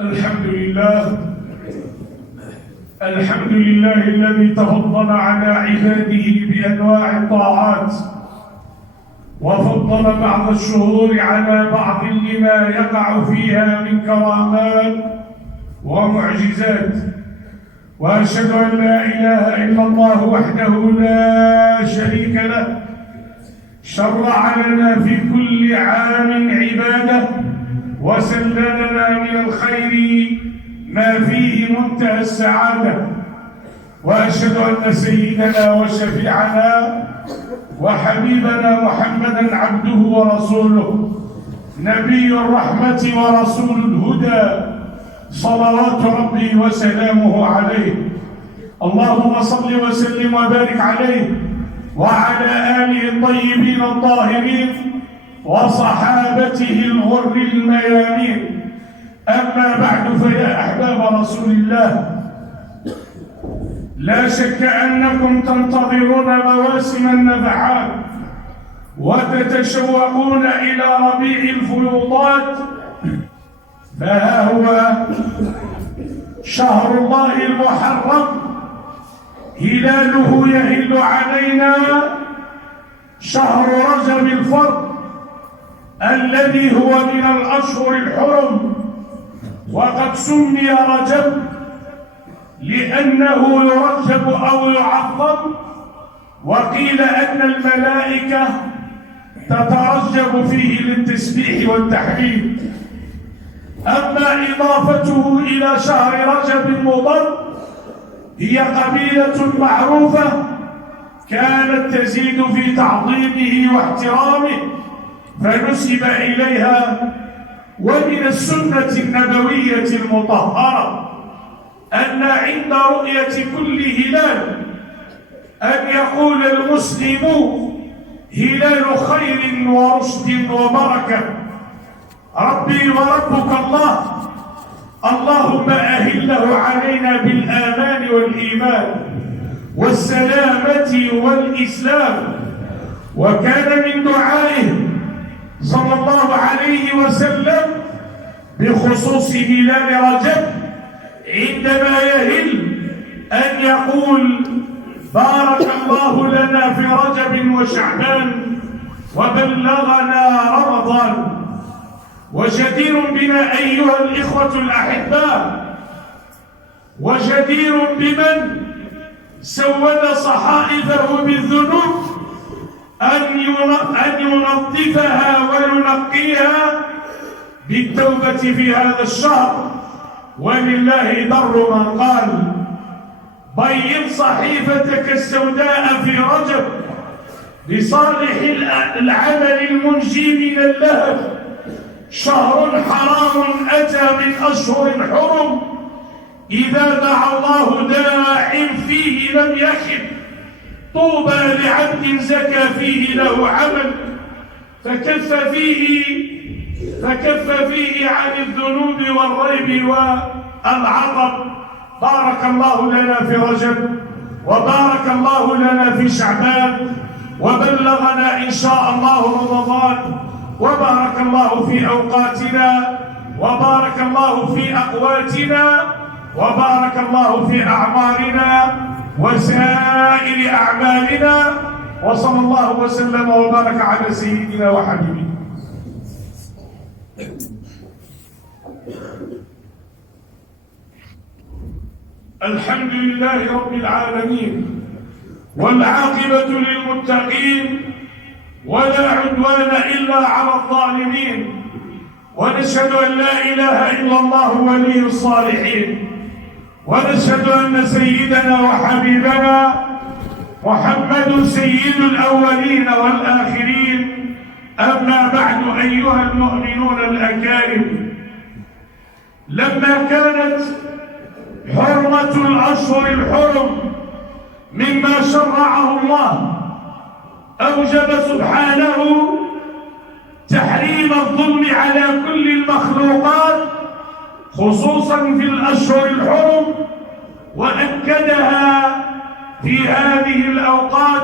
الحمد لله. الحمد لله الذي تفضل على عباده بأنواع الطاعات، وفضل بعض الشهور على بعض لما يقع فيها من كرامات ومعجزات. وأشهد أن لا إله إلا الله وحده لا شريك له، شرع لنا في كل عام عبادة، وسلمنا من الخير ما فيه منتهى السعادة. وأشهد أن سيدنا وشفيعنا وحبيبنا محمدًا عبده ورسوله، نبي الرحمة ورسول الهدى، صلوات ربي وسلامه عليه. اللهم صل وسلم وبارك عليه وعلى آله الطيبين الطاهرين وصحابته الغر الميامين. أما بعد، فيا أحباب رسول الله، لا شك أنكم تنتظرون مواسم النفحات وتتشوقون إلى ربيع الفيوضات، فها هو شهر الله المحرم، هلاله يهل علينا، شهر رجب الفرد الذي هو من الأشهر الحرم. وقد سمي رجب لأنه يرجب أو يعظم، وقيل أن الملائكة تترجب فيه للتسبيح والتحميد. أما إضافته إلى شهر رجب مضر، هي قبيلة معروفة كانت تزيد في تعظيمه واحترامه فنسب إليها. ومن السنة النبوية المطهرة أن عند رؤية كل هلال أن يقول المسلم: هلال خير ورشد وبركة، ربي وربك الله، اللهم أهله علينا بالآمان والإيمان والسلامة والإسلام. وكان من دعائه صلى الله عليه وسلم بخصوص هلال رجب عندما يهل أن يقول: بارك الله لنا في رجب وشعبان وبلغنا رمضان. وجدير بنا أيها الإخوة الأحباء، وجدير بمن سود صحائفه بالذنوب أن ينظفها وينقيها بالتوبة في هذا الشهر. ولله در من قال: بيض صحيفتك السوداء في رجب لصالح العمل المنجي من اللهب. شهر حرام أتى من أشهر حرم، إذا دعا الله داع فيه لم يخب. طوبى لعبد زكى فيه له عمل فكف فيه عن الذنوب والريب والعطب. بارك الله لنا في رجب، وبارك الله لنا في شعبان، وبلغنا إن شاء الله رمضان. وبارك الله في أوقاتنا، وبارك الله في أقواتنا، وبارك الله في أعمارنا وسائر أعمالنا. وصلى الله وسلم وبارك على سيدنا وحبيبنا. الحمد لله رب العالمين، والعاقبة للمتقين، ولا عدوان إلا على الظالمين. ونشهد أن لا إله إلا الله ولي الصالحين، ونشهد أن سيدنا وحبيبنا محمد سيد الأولين والآخرين. أما بعد، أيها المؤمنون الأكارم، لما كانت حرمة الأشهر الحرم مما شرعه الله، أوجب سبحانه تحريم الظلم على كل المخلوقات، خصوصا في الأشهر الحرم، وأكدها في هذه الأوقات.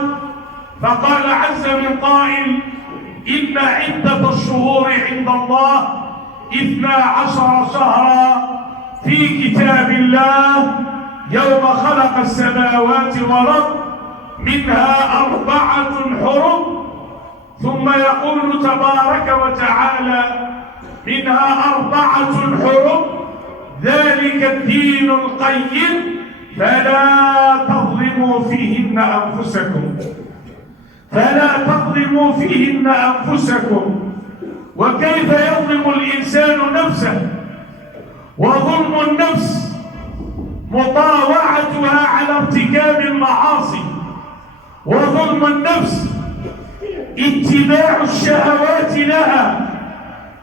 فقال عز من قائل: إن عدة الشهور عند الله 12 شهرا في كتاب الله يوم خلق السماوات والأرض منها 4 حرم، ثم يقول تبارك وتعالى منها 4 حرم ذلك الدين القيم فلا تظلموا فيهن أنفسكم، فلا تظلموا فيهن أنفسكم. وكيف يظلم الإنسان نفسه؟ وظلم النفس مطاوعتها على ارتكاب المعاصي، وظلم النفس اتباع الشهوات لها،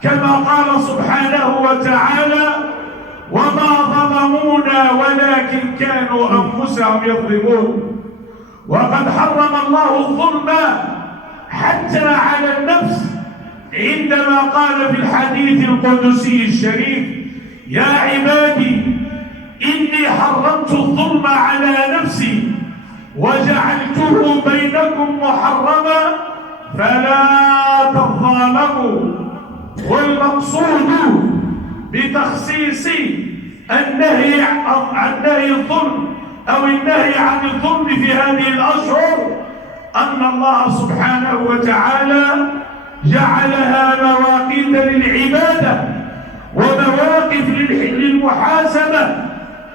كما قال سبحانه وتعالى وما ظلمونا ولكن كانوا أنفسهم يظلمون. وقد حرم الله الظلم حتى على النفس عندما قال في الحديث القدسي الشريف يا عبادي إني حرمت الظلم على نفسي وجعلته بينكم محرما فلا تظالموا. والمقصود بتخصيص النهي عن الظلم أو النهي عن الظلم في هذه الأشهر أن الله سبحانه وتعالى جعلها مواقيت للعبادة ومواقف للمحاسبة،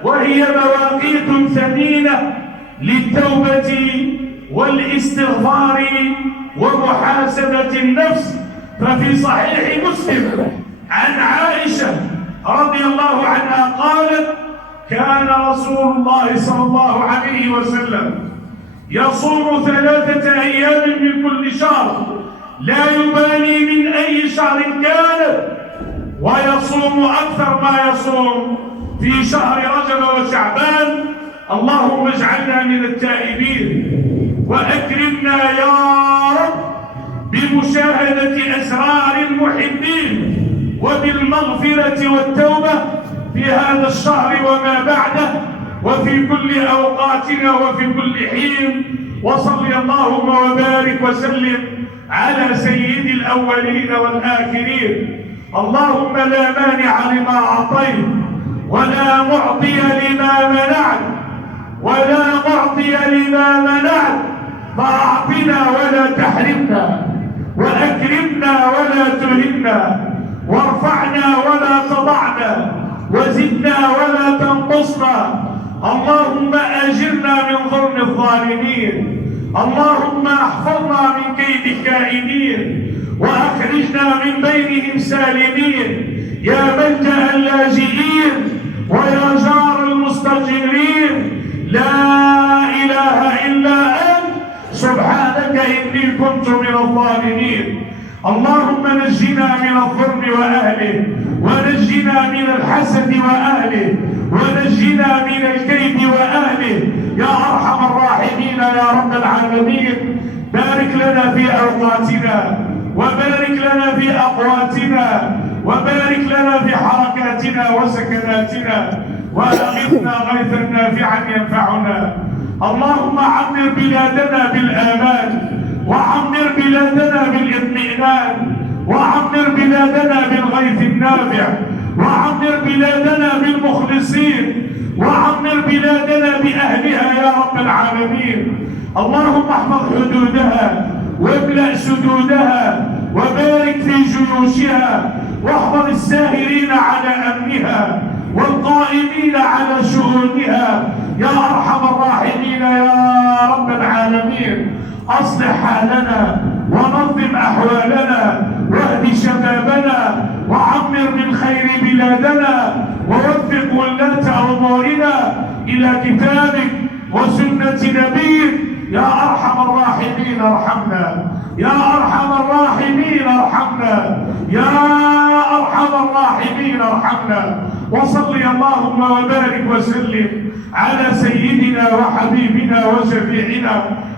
وهي مواقيت ثمينة للتوبة والاستغفار ومحاسبة النفس. ففي صحيح مسلم عن عائشة رضي الله عنها قالت كان رسول الله صلى الله عليه وسلم يصوم 3 أيام من كل شهر لا يبالي من أي شهر كان، ويصوم أكثر ما يصوم في شهر رجب وشعبان. اللهم اجعلنا من التائبين وأكرمنا يا رب بمشاهدة أسرار المحبين وبالمغفرة والتوبة في هذا الشهر وما بعده وفي كل أوقاتنا وفي كل حين. وصل اللهم وبارك وسلم على سيد الأولين والآخرين. اللهم لا مانع لما أعطيت ولا معطي لما منعت ولا معطي لما منعت، فأعطنا ولا تحرمنا وأكرمنا ولا تهنا وارفعنا ولا تضعنا وزدنا ولا تنقصنا. اللهم أجرنا من ظلم الظالمين، اللهم احفظنا من كيد الكائدين وأخرجنا من بينهم سالمين. يا ملجأ اللاجئين ويا جار المستجيرين، لا إله إلا أنت سبحانك إني كنت من الظالمين. اللهم نجنا من الظلم وأهله، ونجنا من الحسد وأهله، ونجنا من الكيد وأهله يا أرحم الراحمين يا رب العالمين. بارك لنا في أوقاتنا وبارك لنا في أقواتنا وبارك لنا في حركاتنا وسكناتنا، وأغثنا غيثا نافعا ينفعنا. اللهم عمر بلادنا بالآمان، وعمر بلادنا بالاطمئنان، وعمر بلادنا بالغيث النافع، وعمر بلادنا بالمخلصين، وعمر بلادنا بأهلها يا رب العالمين. اللهم احفظ حدودها واملأ سدودها وبارك في جيوشها، واحفظ السائرين على أمنها والقائمين على شؤونها يا أرحم الراحمين يا رب العالمين. أصلح حالنا ونظم أحوالنا واهد شبابنا وعمر من خير بلادنا، ووفق ولاة أمورنا إلى كتابك وسنة نبيك يا أرحم الراحمين. ارحمنا يا أرحم الراحمين، ارحمنا يا أرحم الراحمين، ارحمنا. وصل اللهم وبارك وسلم على سيدنا وحبيبنا وشفيعنا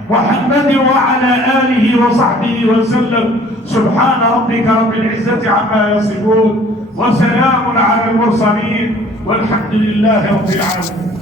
محمد وعلى آله وصحبه وسلم. سبحان ربك رب العزة عما يصفون وسلام على المرسلين والحمد لله رب العالمين.